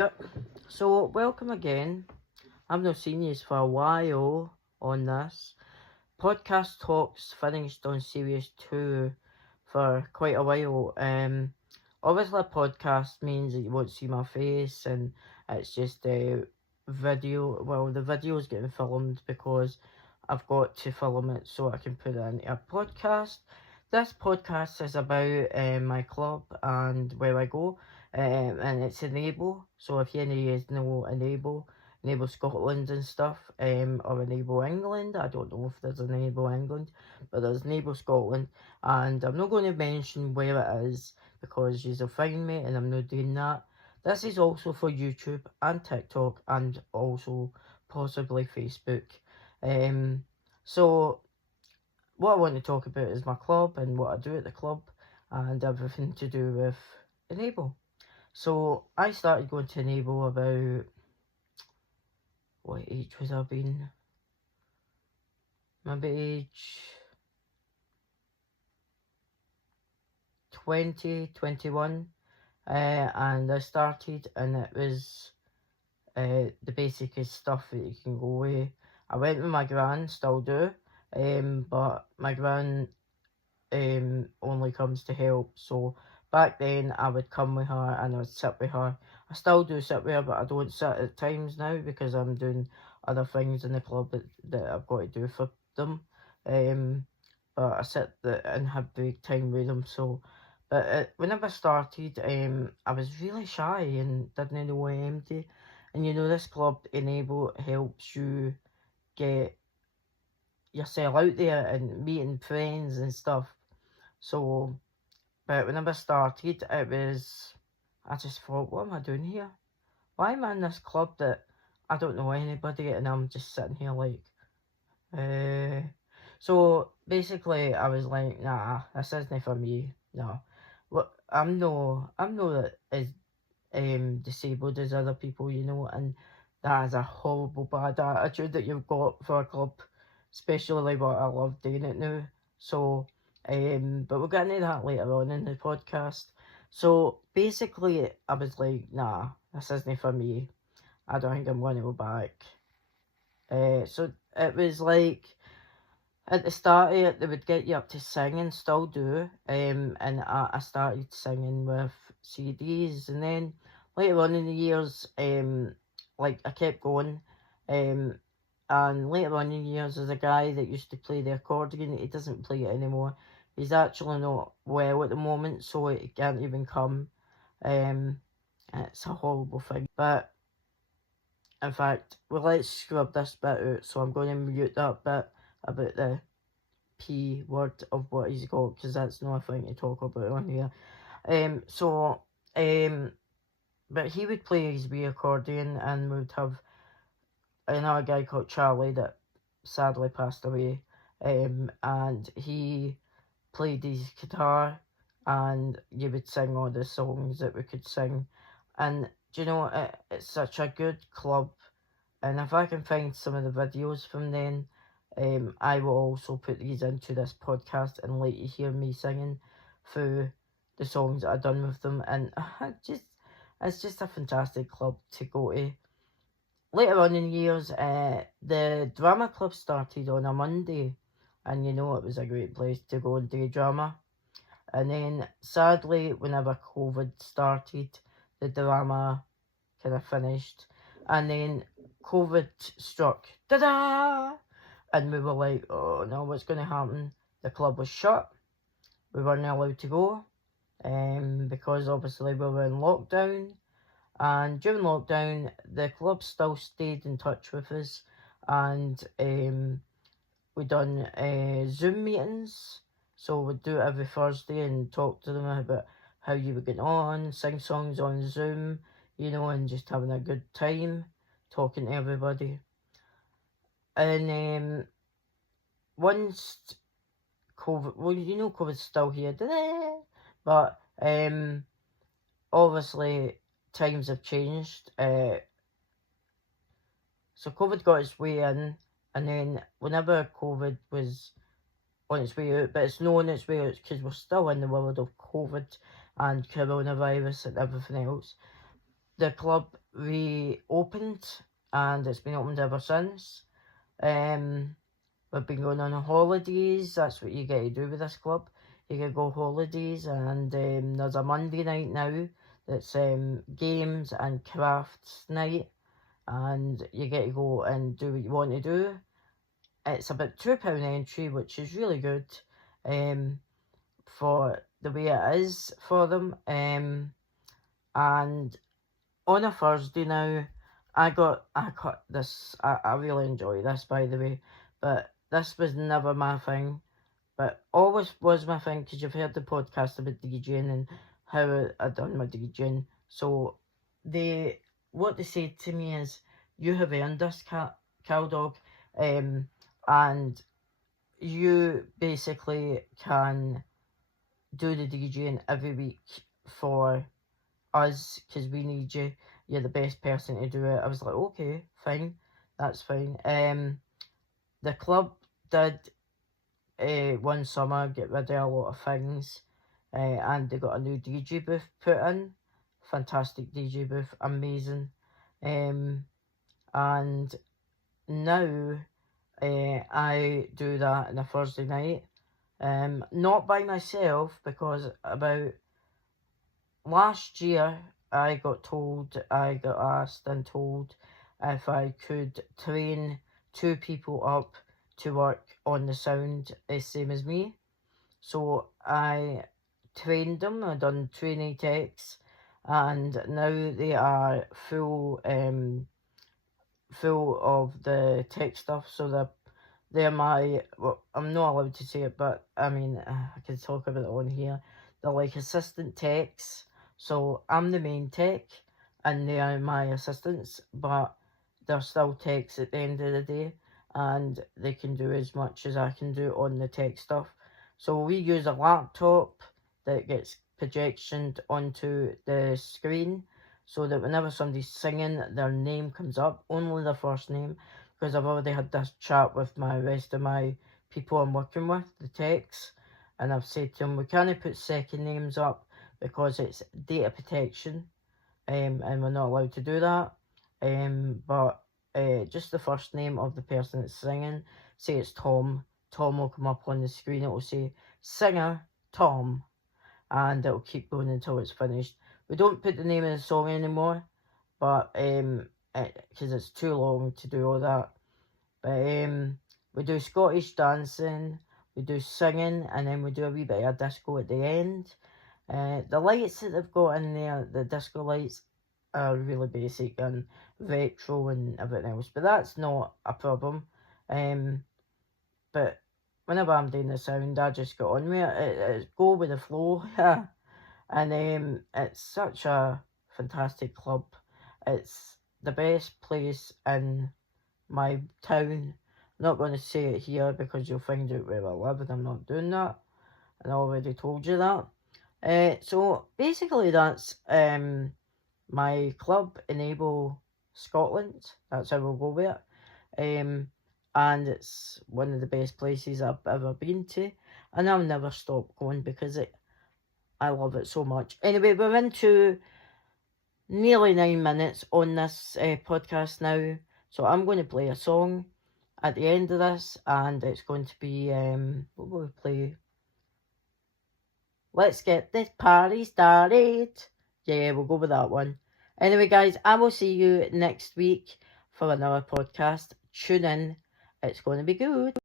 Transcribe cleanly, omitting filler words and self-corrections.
Yep. So welcome again. I've not seen you for a while on this. Podcast talks finished on series 2 for quite a while. Obviously a podcast means that you won't see my face and it's just a video. Well, the video is getting filmed because I've got to film it so I can put it into a podcast. This podcast is about my club and where I go, and it's Enable. So if you any of you know Enable Scotland and stuff, or Enable England, I don't know if there's an Enable England, but there's Enable Scotland, and I'm not going to mention where it is because you'll find me, and I'm not doing that. This is also for YouTube and TikTok and also possibly Facebook. Um, so what I want to talk about is my club and what I do at the club and everything to do with Enable. So I started going to Enable about, what age was I been? Maybe age 20, 21. And I started and it was the basic stuff that you can go with. I went with my gran, still do, but my gran only comes to help. So back then I would come with her and I would sit with her. I still do sit with her, but I don't sit at times now because I'm doing other things in the club that I've got to do for them. But I sit and have break time with them. So, but whenever I started, I was really shy and didn't know where empty. And this club Enable helps you get yourself out there and meeting friends and stuff. So, but whenever I started, I just thought, what am I doing here? Why am I in this club that I don't know anybody and I'm just sitting here like, uh... So, basically, I was like, nah, this isn't for me, no. Look, I'm no as disabled as other people, and that is a horrible bad attitude that you've got for a club, especially like what I love doing it now. So, but we'll get into that later on in the podcast. So basically, I was like, nah, this isn't for me. I don't think I'm going to go back. So it was like at the start of it, they would get you up to singing, still do. And I started singing with CDs, and then later on in the years, like I kept going. Um, and later on in the years, there's a guy that used to play the accordion. He doesn't play it anymore. He's actually not well at the moment, so he can't even come. Um, it's a horrible thing. But in fact, well, let's scrub this bit out. So I'm going to mute that bit about the P word of what he's got because that's not a thing to talk about on here. So, but he would play his wee accordion and would have another guy called Charlie that sadly passed away. And he played his guitar and you would sing all the songs that we could sing. And do you know, it's such a good club. And if I can find some of the videos from then, I will also put these into this podcast and let you hear me singing through the songs that I've done with them. And it's just a fantastic club to go to. Later on in the years, the drama club started on a Monday, and it was a great place to go and do drama. And then sadly, whenever COVID started, the drama kind of finished, and then COVID struck. Ta-da! And we were like, oh no, what's going to happen? The club was shut. We weren't allowed to go, because obviously we were in lockdown. And during lockdown, the club still stayed in touch with us, and we done Zoom meetings. So we'd do it every Thursday and talk to them about how you were getting on, sing songs on Zoom, and just having a good time talking to everybody. And once COVID, well, COVID's still here, but obviously times have changed. So COVID got its way in, and then whenever COVID was on its way out, but it's not on its way out because we're still in the world of COVID and coronavirus and everything else. The club reopened, and it's been opened ever since. We've been going on holidays. That's what you get to do with this club. You can go holidays, and there's a Monday night now that's games and crafts night, and you get to go and do what you want to do. It's about £2 entry, which is really good for the way it is for them. And on a Thursday now, I got this. I really enjoy this, by the way, but this was never my thing, but always was my thing, because you've heard the podcast about DJing and how I done my DJing. So what they said to me is, you have earned this, CalDog, and you basically can do the DJing every week for us, because we need you. You're the best person to do it. I was like, okay, fine, that's fine. The club did one summer get rid of a lot of things, and they got a new DJ booth put in. Fantastic DJ booth, amazing. And now I do that on a Thursday night. Not by myself, because about last year I got asked and told if I could train 2 people up to work on the sound, same as me. So I trained them. I done trainee techs, and now they are full of the tech stuff. So they're my, well, I'm not allowed to say it, but I mean, I can talk about it on here. They're like assistant techs. So I'm the main tech, and they are my assistants, but they're still techs at the end of the day, and they can do as much as I can do on the tech stuff. So we use a laptop that gets projectioned onto the screen, so that whenever somebody's singing, their name comes up, only their first name, because I've already had this chat with my rest of my people I'm working with, the techs, and I've said to them, we can't put second names up because it's data protection, and we're not allowed to do that. But just the first name of the person that's singing, say it's Tom. Tom will come up on the screen. It will say singer Tom, and it will keep going until it's finished. We don't put the name of the song anymore, but because it's too long to do all that. But we do Scottish dancing, we do singing, and then we do a wee bit of disco at the end. The lights that they've got in there, the disco lights, are really basic and retro and everything else, but that's not a problem. But whenever I'm doing the sound, I just get on with it. It's go with the flow. And it's such a fantastic club. It's the best place in my town. I'm not going to say it here because you'll find out where I live, and I'm not doing that, and I already told you that. So basically that's my club, Enable Scotland. That's how we'll go with it. And it's one of the best places I've ever been to, and I'll never stop going because I love it so much. Anyway, we're into nearly 9 minutes on this podcast now, so I'm going to play a song at the end of this, and it's going to be, what will we play? Let's Get This Party Started. Yeah, we'll go with that one. Anyway, guys, I will see you next week for another podcast. Tune in. It's going to be good.